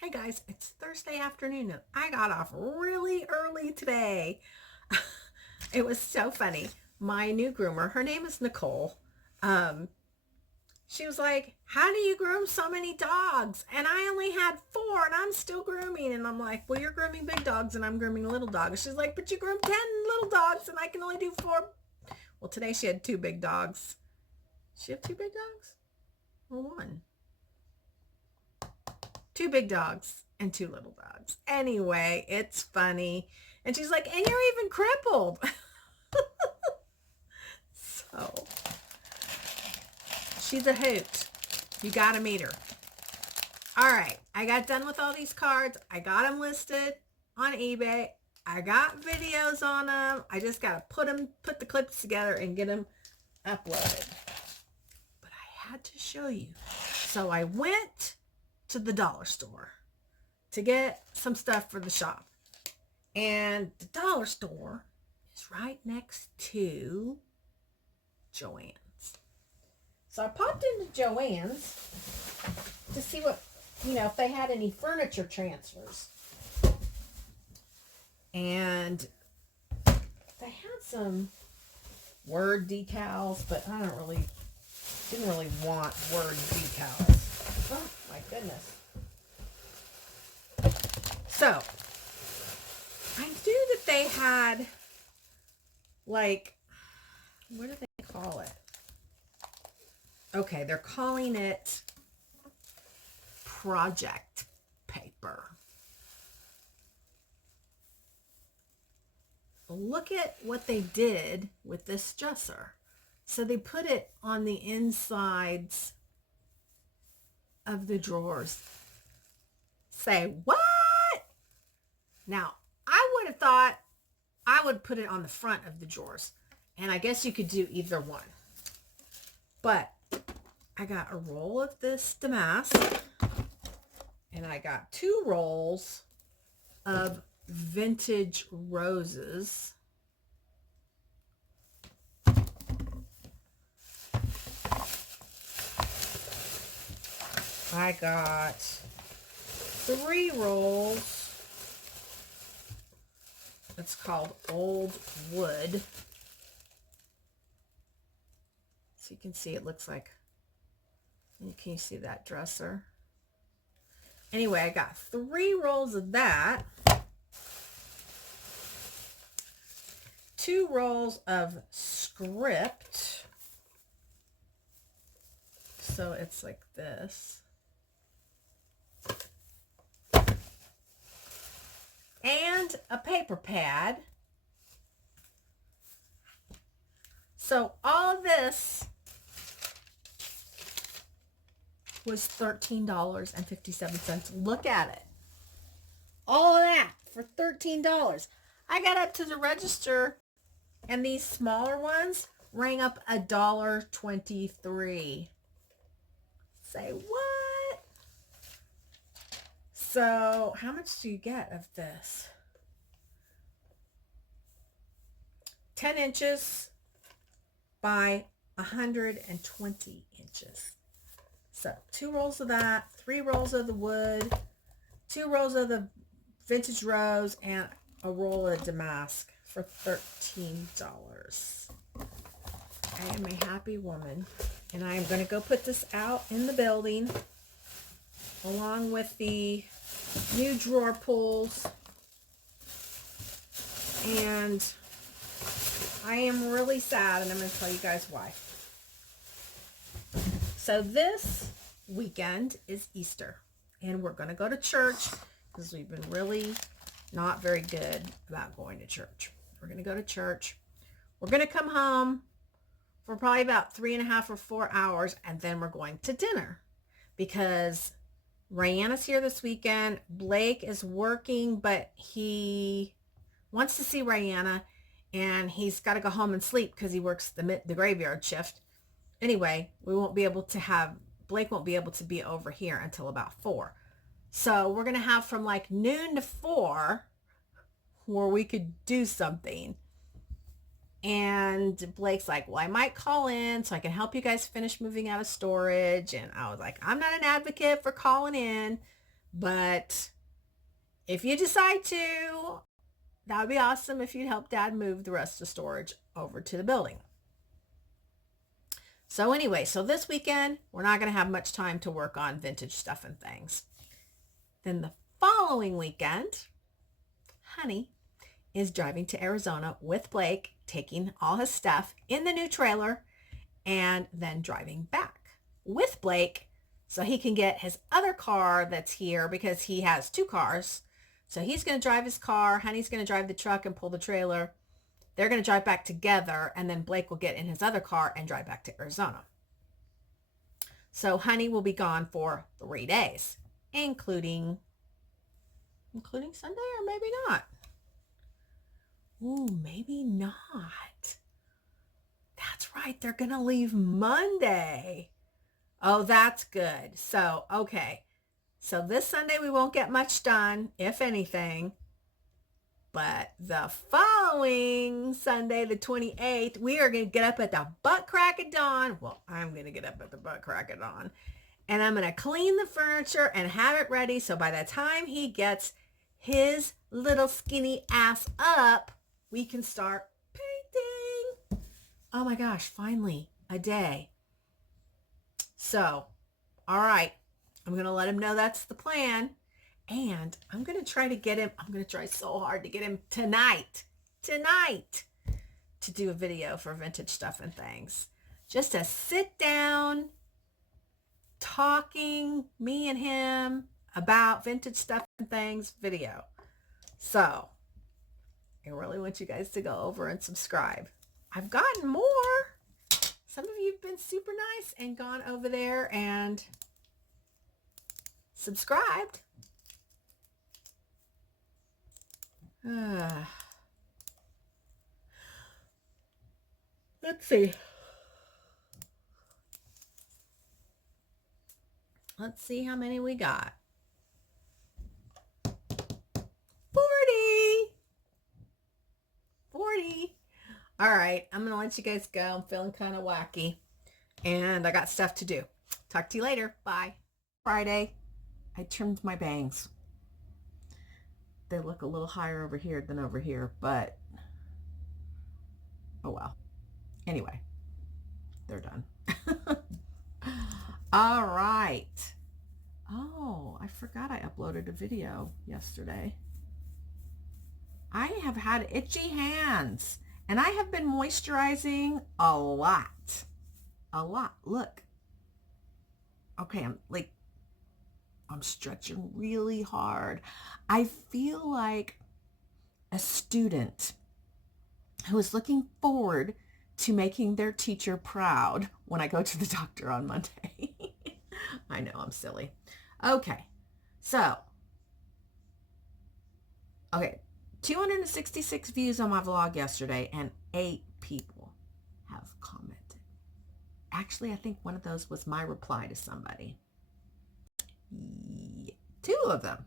Hey guys, it's Thursday afternoon and I got off really early today. It was so funny. My new groomer, her name is Nicole. Um, she was like, "How do you groom so many dogs?" And I only had four and I'm still grooming. And I'm like, "Well, you're grooming big dogs and I'm grooming little dogs." She's like, "But you groom 10 little dogs and I can only do four." Well, today she had two big dogs. She have two big dogs? Or one? Two big dogs and two little dogs. Anyway, it's funny. And she's like, "And you're even crippled." So she's a hoot. You got to meet her. All right. I got done with all these cards. I got them listed on eBay. I got videos on them. I just got to put the clips together and get them uploaded. But I had to show you. So I went to the dollar store to get some stuff for the shop. And the dollar store is right next to JoAnns. So I popped into JoAnns to see what, if they had any furniture transfers. And they had some word decals, but I didn't really want word decals. Oh my goodness. So I knew that they had, like, what do they call it? Okay, they're calling it project paper. Look at what they did with this dresser. So they put it on the insides of the drawers. Say what? Now, I would have thought I would put it on the front of the drawers. And I guess you could do either one. But I got a roll of this damask. And I got 2 rolls of vintage roses. I got 3 rolls. It's called Old Wood. So you can see it looks like, can you see that dresser? Anyway, I got 3 rolls of that. 2 rolls of script. So it's like this. And a paper pad. So all this was $13.57. Look at it. All of that for $13. I got up to the register and these smaller ones rang up $1.23. Say what? So how much do you get of this? 10 inches by 120 inches. So 2 rolls of that, 3 rolls of the wood, 2 rolls of the vintage rose, and a roll of damask for $13. I am a happy woman, and I am going to go put this out in the building along with the new drawer pulls, and I am really sad, and I'm going to tell you guys why. So this weekend is Easter, and we're going to go to church because we've been really not very good about going to church. We're going to go to church. We're going to come home for probably about 3.5 or 4 hours, and then we're going to dinner because Rihanna's here this weekend. Blake is working, but he wants to see Rihanna, and he's got to go home and sleep because he works the graveyard shift. Anyway, Blake won't be able to be over here until about 4. So we're going to have from like noon to 4 where we could do something. And Blake's like, "Well, I might call in so I can help you guys finish moving out of storage." And I was like, "I'm not an advocate for calling in, But if you decide to, that would be awesome if you'd help Dad move the rest of the storage over to the building. So anyway, so this weekend, we're not going to have much time to work on vintage stuff and things. Then the following weekend, Honey is driving to Arizona with Blake, taking all his stuff in the new trailer, and then driving back with Blake so he can get his other car that's here, because he has 2 cars. So he's going to drive his car. Honey's going to drive the truck and pull the trailer. They're going to drive back together, and then Blake will get in his other car and drive back to Arizona. So Honey will be gone for 3 days, including Sunday, or maybe not. Ooh, maybe not. That's right. They're going to leave Monday. Oh, that's good. So, okay. So this Sunday we won't get much done, if anything. But the following Sunday, the 28th, we are going to get up at the butt crack of dawn. Well, I'm going to get up at the butt crack of dawn. And I'm going to clean the furniture and have it ready. So by the time he gets his little skinny ass up, we can start painting. Oh my gosh, finally, a day. So, all right. I'm going to let him know that's the plan. And I'm going to try to get him, I'm going to try so hard to get him tonight, to do a video for vintage stuff and things. Just a sit down, talking, me and him, about vintage stuff and things video. So, I really want you guys to go over and subscribe. I've gotten more. Some of you have been super nice and gone over there and subscribed. Let's see. Let's see how many we got. 40. All right, I'm going to let you guys go. I'm feeling kind of wacky, and I got stuff to do. Talk to you later. Bye. Friday, I trimmed my bangs. They look a little higher over here than over here, but oh well. Anyway, they're done. All right. Oh, I forgot I uploaded a video yesterday. I have had itchy hands, and I have been moisturizing a lot. Look. Okay, I'm stretching really hard. I feel like a student who is looking forward to making their teacher proud when I go to the doctor on Monday. I know, I'm silly. Okay, so, 266 views on my vlog yesterday, and 8 people have commented. Actually, I think one of those was my reply to somebody. 2 of them.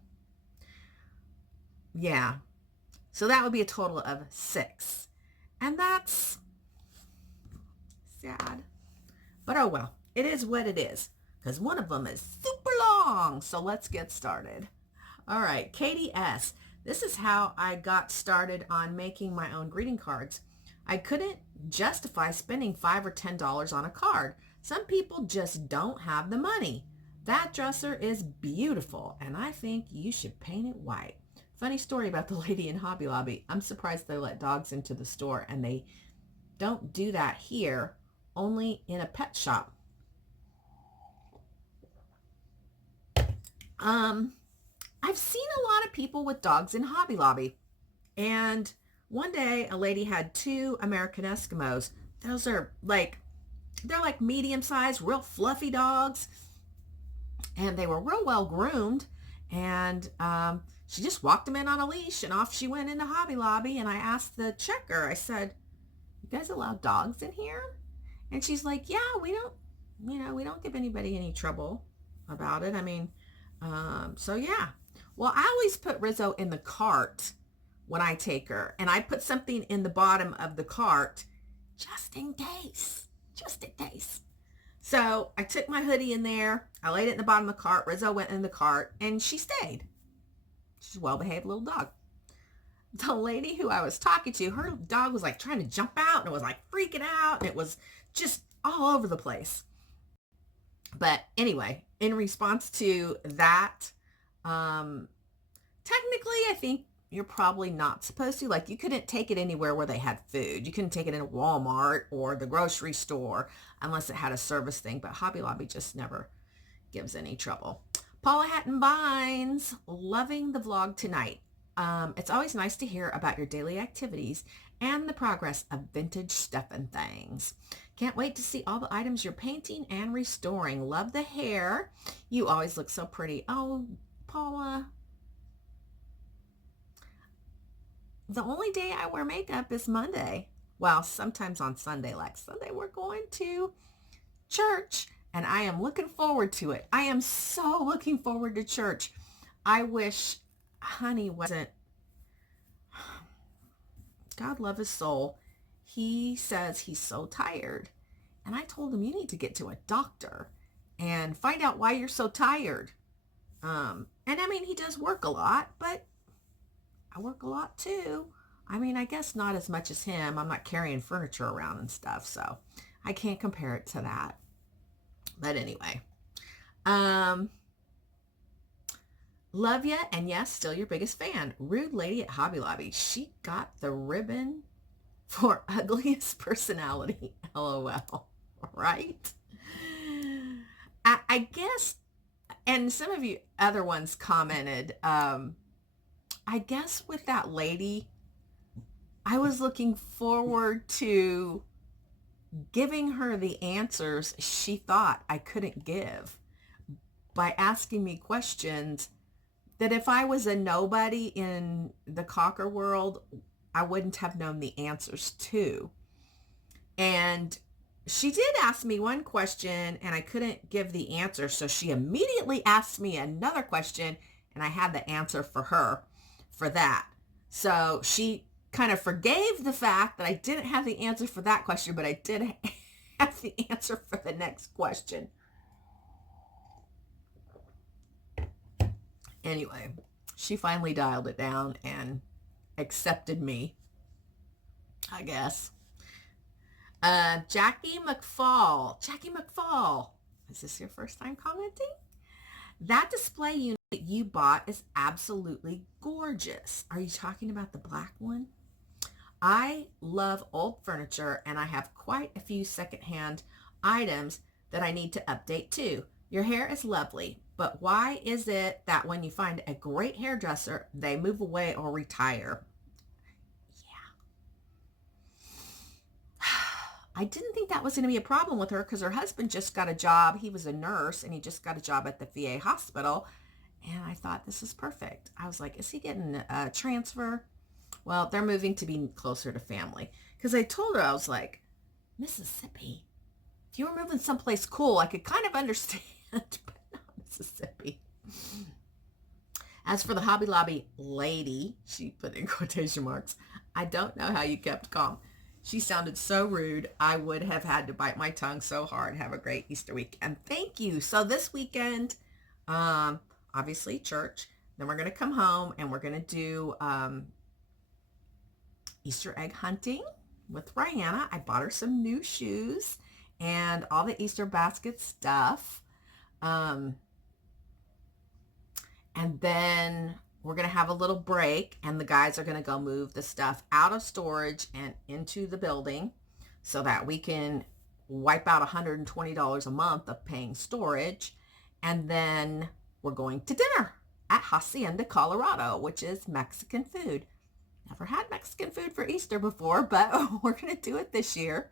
Yeah. So that would be a total of 6. And that's sad. But oh well. It is what it is. Because one of them is super long. So let's get started. All right. Katie S. This is how I got started on making my own greeting cards. I couldn't justify spending $5 or $10 on a card. Some people just don't have the money. That dresser is beautiful, and I think you should paint it white. Funny story about the lady in Hobby Lobby. I'm surprised they let dogs into the store, and they don't do that here, only in a pet shop. I've seen a lot of people with dogs in Hobby Lobby, and one day a lady had 2 American Eskimos. Those are they're like medium-sized, real fluffy dogs. And they were real well groomed, and she just walked them in on a leash, and off she went into Hobby Lobby. And I asked the checker, I said, "You guys allow dogs in here?" And she's like, "Yeah, we don't give anybody any trouble about it. I mean, so yeah." Well, I always put Rizzo in the cart when I take her, and I put something in the bottom of the cart just in case. So I took my hoodie in there. I laid it in the bottom of the cart. Rizzo went in the cart and she stayed. She's a well-behaved little dog. The lady who I was talking to, her dog was like trying to jump out and it was like freaking out and it was just all over the place. But anyway, in response to that, technically I think you're probably not supposed to. Like, you couldn't take it anywhere where they had food. You couldn't take it in Walmart or the grocery store unless it had a service thing. But Hobby Lobby just never gives any trouble. Paula Hatton Bynes, loving the vlog tonight. It's always nice to hear about your daily activities and the progress of vintage stuff and things. Can't wait to see all the items you're painting and restoring. Love the hair. You always look so pretty. Oh, Paula. The only day I wear makeup is Monday. Well, sometimes on Sunday. Like Sunday, we're going to church and I am looking forward to it. I am so looking forward to church. I wish Honey wasn't, God love his soul. He says he's so tired. And I told him, you need to get to a doctor and find out why you're so tired. And I mean, he does work a lot, but I work a lot too. I mean, I guess not as much as him. I'm not carrying furniture around and stuff, so I can't compare it to that. But anyway, love ya, and yes, still your biggest fan. Rude lady at Hobby Lobby. She got the ribbon for ugliest personality. LOL. Right? I guess, and some of you other ones commented, I guess with that lady, I was looking forward to giving her the answers she thought I couldn't give by asking me questions that if I was a nobody in the cocker world, I wouldn't have known the answers to. And she did ask me one question and I couldn't give the answer. So she immediately asked me another question and I had the answer for her for that. So she kind of forgave the fact that I didn't have the answer for that question, but I did have the answer for the next question. Anyway, she finally dialed it down and accepted me, I guess. Jackie McFall. Is this your first time commenting? That display unit you bought is absolutely gorgeous. Are you talking about the black one? I love old furniture and I have quite a few secondhand items that I need to update too. Your hair is lovely, but why is it that when you find a great hairdresser, they move away or retire? I didn't think that was going to be a problem with her because her husband just got a job. He was a nurse and he just got a job at the VA hospital. And I thought, this is perfect. I was like, is he getting a transfer? Well, they're moving to be closer to family. Because I told her, I was like, Mississippi. If you were moving someplace cool, I could kind of understand, but not Mississippi. As for the Hobby Lobby lady, she put in quotation marks, I don't know how you kept calm. She sounded so rude. I would have had to bite my tongue so hard. Have a great Easter weekend. Thank you. So this weekend, obviously church. Then we're going to come home and we're going to do Easter egg hunting with Rihanna. I bought her some new shoes and all the Easter basket stuff. And then we're going to have a little break and the guys are going to go move the stuff out of storage and into the building so that we can wipe out $120 a month of paying storage. And then we're going to dinner at Hacienda, Colorado, which is Mexican food. Never had Mexican food for Easter before, but we're going to do it this year.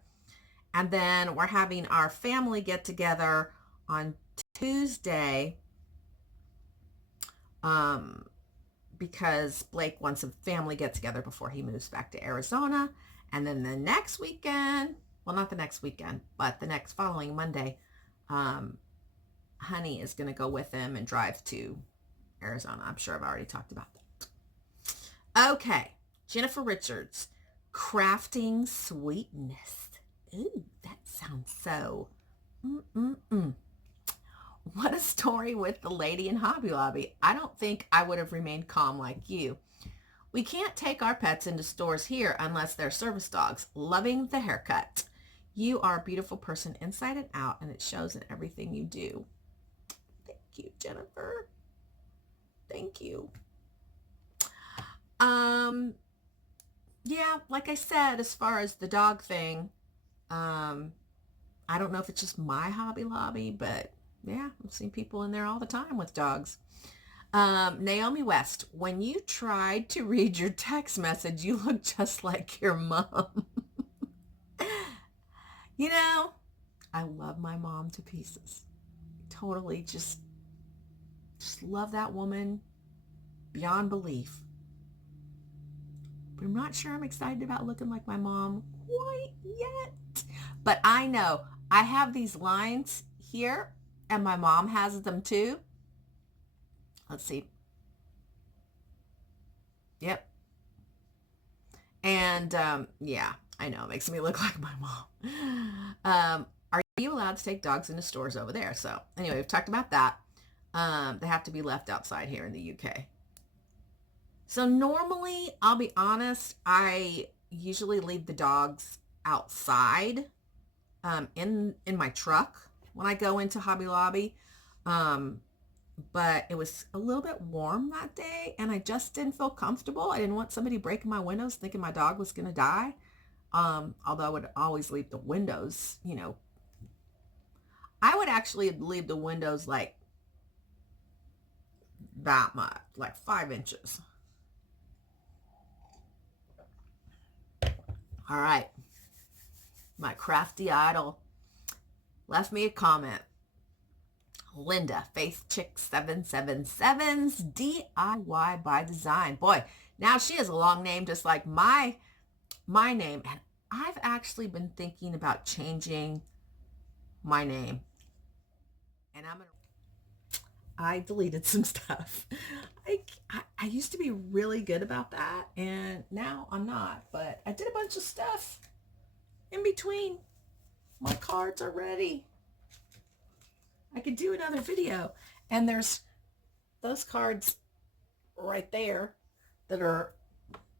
And then we're having our family get together on Tuesday because Blake wants a family get together before he moves back to Arizona. And then the next weekend, well, not the next weekend, but the next following Monday, Honey is going to go with him and drive to Arizona. I'm sure I've already talked about that. Okay. Jennifer Richards, crafting sweetness. Ooh, that sounds so Mm-mm-mm. What a story with the lady in Hobby Lobby. I don't think I would have remained calm like you. We can't take our pets into stores here unless they're service dogs. Loving the haircut. You are a beautiful person inside and out, and it shows in everything you do. Thank you, Jennifer. Thank you. Yeah, like I said, as far as the dog thing, I don't know if it's just my Hobby Lobby, but yeah, I've seen people in there all the time with dogs. Naomi West, when you tried to read your text message, you look just like your mom. You know, I love my mom to pieces. Totally just love that woman beyond belief. But I'm not sure I'm excited about looking like my mom quite yet. But I know I have these lines here and my mom has them too. Let's see. Yep. And yeah, I know it makes me look like my mom. Are you allowed to take dogs into stores over there? So anyway, we've talked about that. They have to be left outside here in the UK. So normally, I'll be honest, I usually leave the dogs outside in my truck when I go into Hobby Lobby. But it was a little bit warm that day and I just didn't feel comfortable. I didn't want somebody breaking my windows thinking my dog was going to die. Although I would always leave the windows, I would actually leave the windows like that much, like 5 inches. All right. My crafty idol left me a comment. Linda, Faith Chick 777's DIY by Design. Boy, now she has a long name just like my name. And I've actually been thinking about changing my name. And I deleted some stuff. I used to be really good about that, and now I'm not. But I did a bunch of stuff in between. My cards are ready. I could do another video. And there's those cards right there that are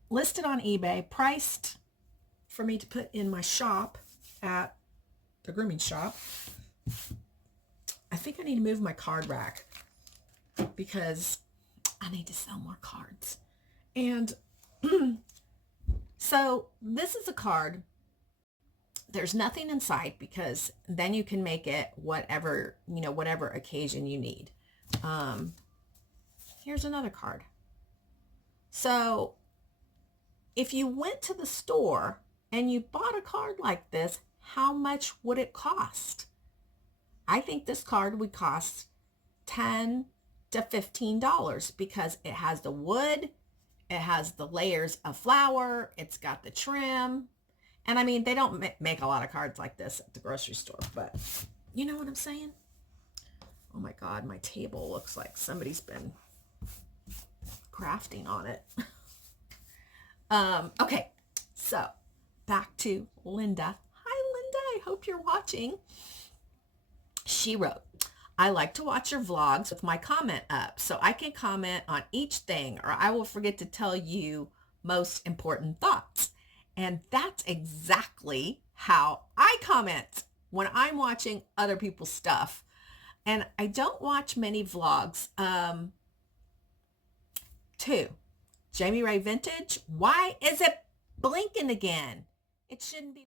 listed on eBay, priced for me to put in my shop at the grooming shop. I think I need to move my card rack because I need to sell more cards. And so this is a card. There's nothing inside because then you can make it whatever occasion you need. Here's another card. So if you went to the store and you bought a card like this, how much would it cost? I think this card would cost $10 to $15 because it has the wood, it has the layers of flour, it's got the trim. And I mean, they don't make a lot of cards like this at the grocery store, but you know what I'm saying? Oh my God, my table looks like somebody's been crafting on it. Okay, so back to Linda. Hi, Linda. I hope you're watching. She wrote, I like to watch your vlogs with my comment up so I can comment on each thing or I will forget to tell you most important thoughts. And that's exactly how I comment when I'm watching other people's stuff. And I don't watch many vlogs. 2, Jamie Ray Vintage. Why is it blinking again? It shouldn't be.